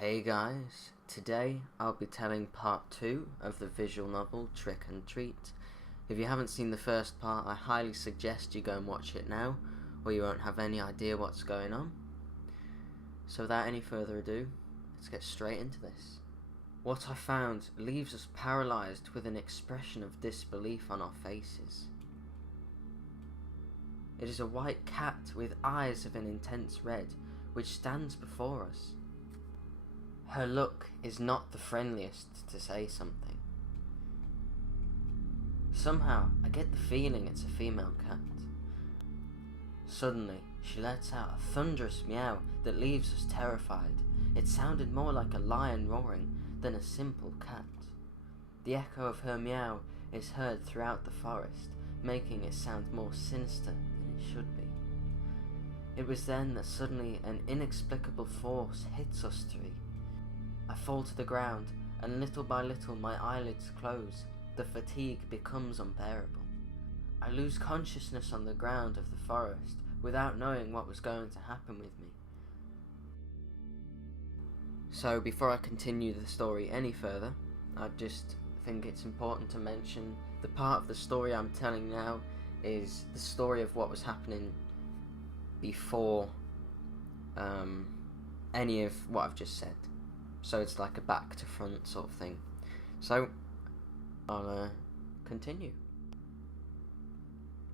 Hey guys, today I'll be telling part 2 of the visual novel Trick and Treat. If you haven't seen the first part, I highly suggest you go and watch it now, or you won't have any idea what's going on. So without any further ado, let's get straight into this. What I found leaves us paralysed with an expression of disbelief on our faces. It is a white cat with eyes of an intense red, which stands before us. Her look is not the friendliest to say something. Somehow, I get the feeling it's a female cat. Suddenly, she lets out a thunderous meow that leaves us terrified. It sounded more like a lion roaring than a simple cat. The echo of her meow is heard throughout the forest, making it sound more sinister than it should be. It was then that suddenly an inexplicable force hits us three. I fall to the ground, and little by little my eyelids close. The fatigue becomes unbearable. I lose consciousness on the ground of the forest without knowing what was going to happen with me. So before I continue the story any further, I just think it's important to mention the part of the story I'm telling now is the story of what was happening before any of what I've just said. So it's like a back to front sort of thing. So I'll continue.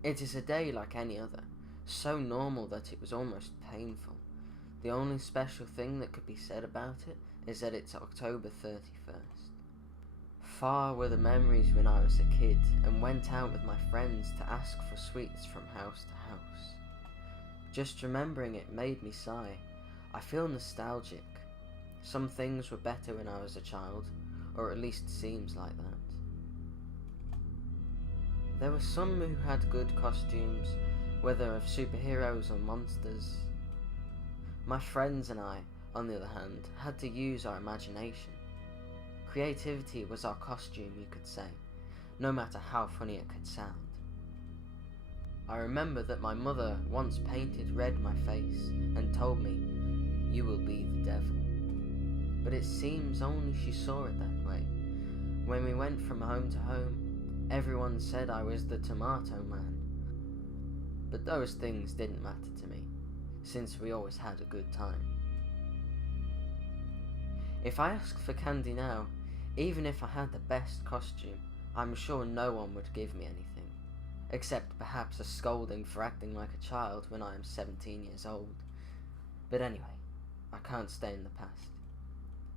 It is a day like any other, so normal that it was almost painful. The only special thing that could be said about it is that it's October 31st. Far were the memories when I was a kid and went out with my friends to ask for sweets from house to house. Just remembering it made me sigh. I feel nostalgic. Some things were better when I was a child, or at least seems like that. There were some who had good costumes, whether of superheroes or monsters. My friends and I, on the other hand, had to use our imagination. Creativity was our costume, you could say, no matter how funny it could sound. I remember that my mother once painted red my face and told me, "You will be the devil." But it seems only she saw it that way. When we went from home to home, everyone said I was the Tomato Man. But those things didn't matter to me, since we always had a good time. If I asked for candy now, even if I had the best costume, I'm sure no one would give me anything, except perhaps a scolding for acting like a child when I am 17 years old. But anyway, I can't stay in the past.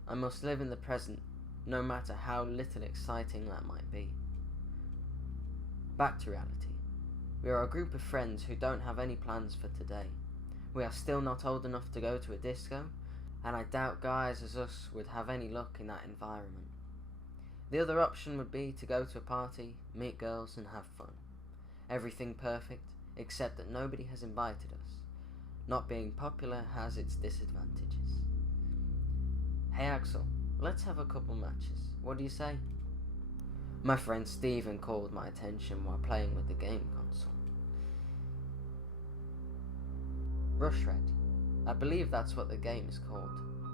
I must live in the present, no matter how little exciting that might be. Back to reality. We are a group of friends who don't have any plans for today. We are still not old enough to go to a disco, and I doubt guys as us would have any luck in that environment. The other option would be to go to a party, meet girls, and have fun. Everything perfect, except that nobody has invited us. Not being popular has its disadvantages. Hey Axel, let's have a couple matches. What do you say? My friend Steven called my attention while playing with the game console. Rush Red. I believe that's what the game is called.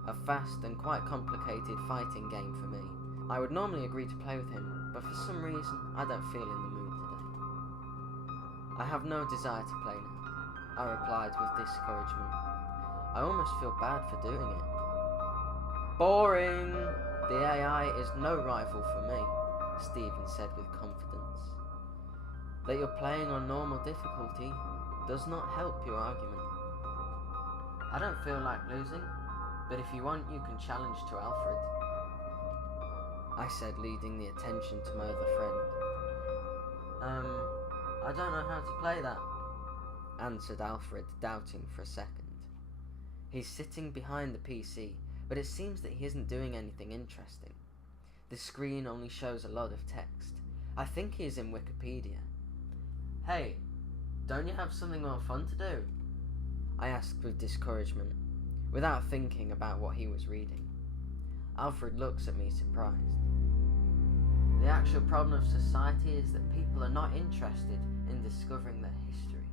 A fast and quite complicated fighting game for me. I would normally agree to play with him, but for some reason I don't feel in the mood today. I have no desire to play now, I replied with discouragement. I almost feel bad for doing it. Boring! The AI is no rival for me, Steven said with confidence. That you're playing on normal difficulty does not help your argument. I don't feel like losing, but if you want you can challenge to Alfred, I said, leading the attention to my other friend. I don't know how to play that, answered Alfred, doubting for a second. He's sitting behind the PC, but it seems that he isn't doing anything interesting. The screen only shows a lot of text. I think he is in Wikipedia. Hey, don't you have something more fun to do? I asked with discouragement, without thinking about what he was reading. Alfred looks at me surprised. The actual problem of society is that people are not interested in discovering their history.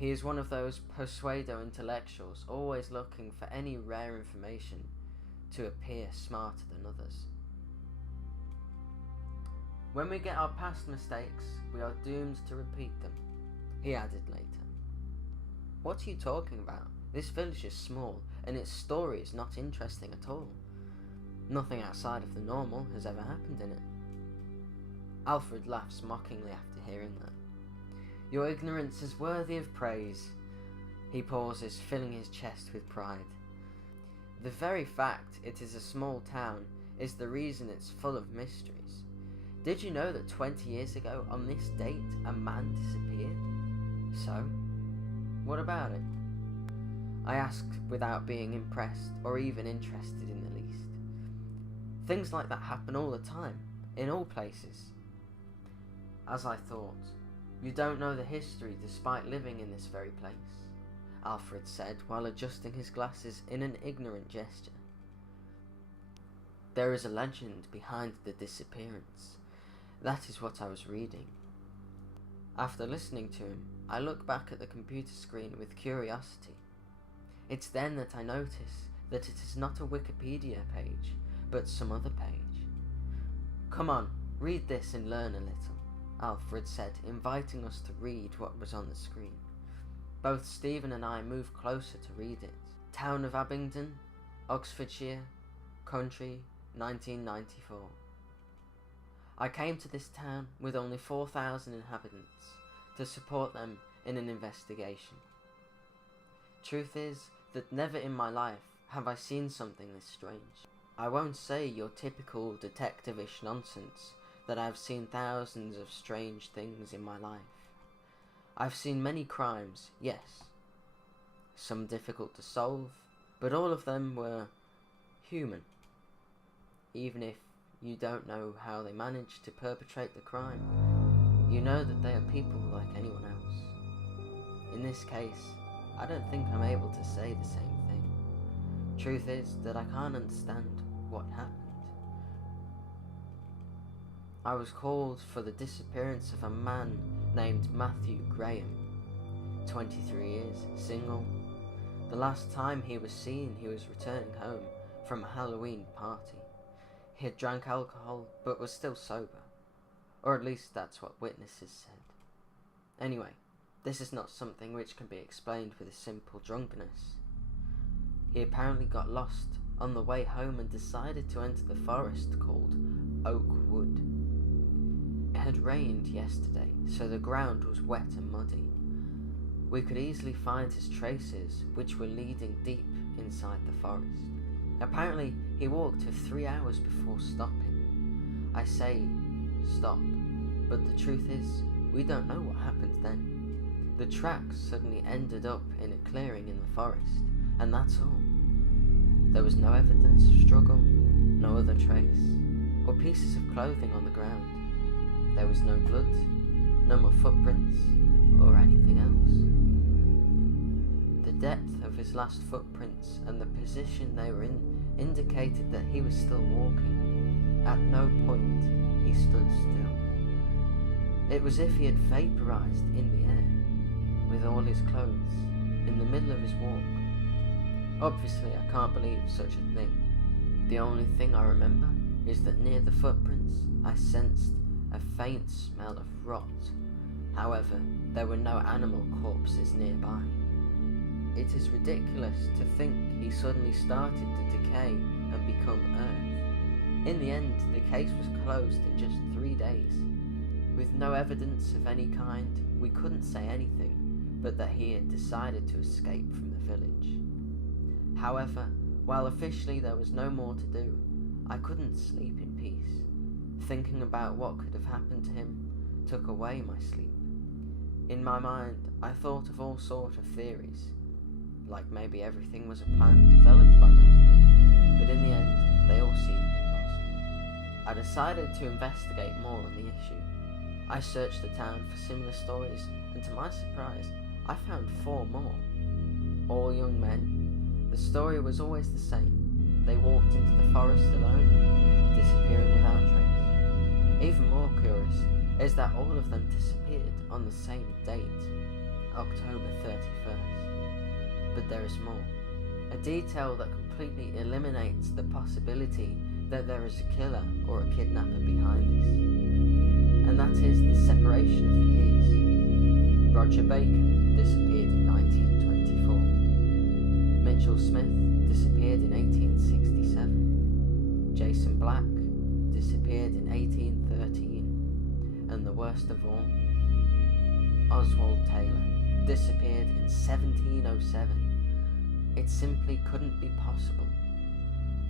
He is one of those pseudo-intellectuals always looking for any rare information to appear smarter than others. When we get our past mistakes, we are doomed to repeat them, he added later. What are you talking about? This village is small, and its story is not interesting at all. Nothing outside of the normal has ever happened in it. Alfred laughs mockingly after hearing that. Your ignorance is worthy of praise. He pauses, filling his chest with pride. The very fact it is a small town is the reason it's full of mysteries. Did you know that 20 years ago, on this date, a man disappeared? So, what about it? I asked without being impressed or even interested in the least. Things like that happen all the time, in all places. As I thought, you don't know the history despite living in this very place, Alfred said while adjusting his glasses in an ignorant gesture. There is a legend behind the disappearance. That is what I was reading. After listening to him, I look back at the computer screen with curiosity. It's then that I notice that it is not a Wikipedia page, but some other page. Come on, read this and learn a little, Alfred said, inviting us to read what was on the screen. Both Stephen and I moved closer to read it. Town of Abingdon, Oxfordshire, country, 1994. I came to this town with only 4,000 inhabitants to support them in an investigation. Truth is that never in my life have I seen something this strange. I won't say your typical detective-ish nonsense that I've seen thousands of strange things in my life. I've seen many crimes, yes. Some difficult to solve, but all of them were human. Even if you don't know how they managed to perpetrate the crime, you know that they are people like anyone else. In this case, I don't think I'm able to say the same thing. Truth is that I can't understand what happened. I was called for the disappearance of a man named Matthew Graham, 23 years, single. The last time he was seen, he was returning home from a Halloween party. He had drank alcohol, but was still sober. Or at least that's what witnesses said. Anyway, this is not something which can be explained with a simple drunkenness. He apparently got lost on the way home and decided to enter the forest called Oak Wood. It had rained yesterday, so the ground was wet and muddy. We could easily find his traces, which were leading deep inside the forest. Apparently, he walked for 3 hours before stopping. I say stop, but the truth is, we don't know what happened then. The tracks suddenly ended up in a clearing in the forest, and that's all. There was no evidence of struggle, no other trace, or pieces of clothing on the ground. There was no blood, no more footprints, or anything else. The depth of his last footprints and the position they were in indicated that he was still walking. At no point he stood still. It was as if he had vaporized in the air, with all his clothes, in the middle of his walk. Obviously, I can't believe such a thing. The only thing I remember is that near the footprints, I sensed a faint smell of rot. However, there were no animal corpses nearby. It is ridiculous to think he suddenly started to decay and become earth. In the end, the case was closed in just 3 days. With no evidence of any kind, we couldn't say anything but that he had decided to escape from the village. However, while officially there was no more to do, I couldn't sleep in peace. Thinking about what could have happened to him took away my sleep. In my mind, I thought of all sorts of theories, like maybe everything was a plan developed by Matthew, but in the end, they all seemed impossible. I decided to investigate more on the issue. I searched the town for similar stories, and to my surprise, I found 4 more. All young men. The story was always the same. They walked into the forest alone, disappearing without trace. Even more curious is that all of them disappeared on the same date. October 31st. But there is more. A detail that completely eliminates the possibility that there is a killer or a kidnapper behind this. And that is the separation of the years. Roger Bacon disappeared in 1924. Mitchell Smith disappeared in 1867. Jason Black disappeared in 1813. And the worst of all, Oswald Taylor disappeared in 1707. It simply couldn't be possible.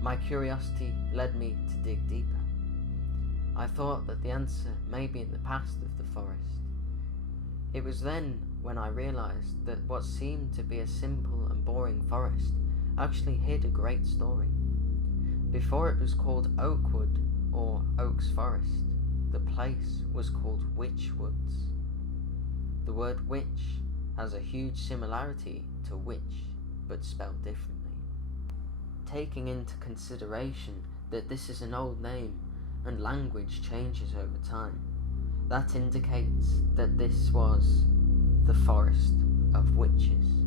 My curiosity led me to dig deeper. I thought that the answer may be in the past of the forest. It was then when I realised that what seemed to be a simple and boring forest actually hid a great story. Before it was called Oakwood or Oaks Forest, the place was called Witchwoods. The word witch has a huge similarity to witch, but spelled differently. Taking into consideration that this is an old name and language changes over time, that indicates that this was the Forest of Witches.